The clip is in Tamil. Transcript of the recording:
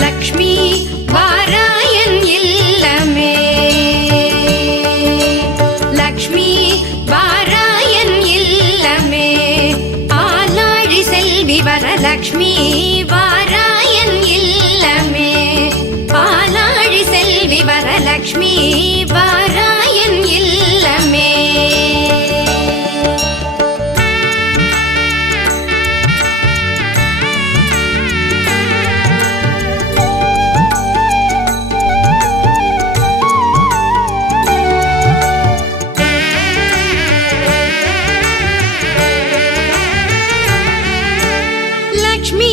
லக்ஷ்மி வாராயன் இல்லமே. லக்ஷ்மி வாராயன் இல்லமே. ஆலாழி செல்வி வரலக்ஷ்மி வாராயன் இல்லமே. ஆலாழி செல்வி வரலக்ஷ்மி வாராயன் இல்லமே. லக்ஷ்மி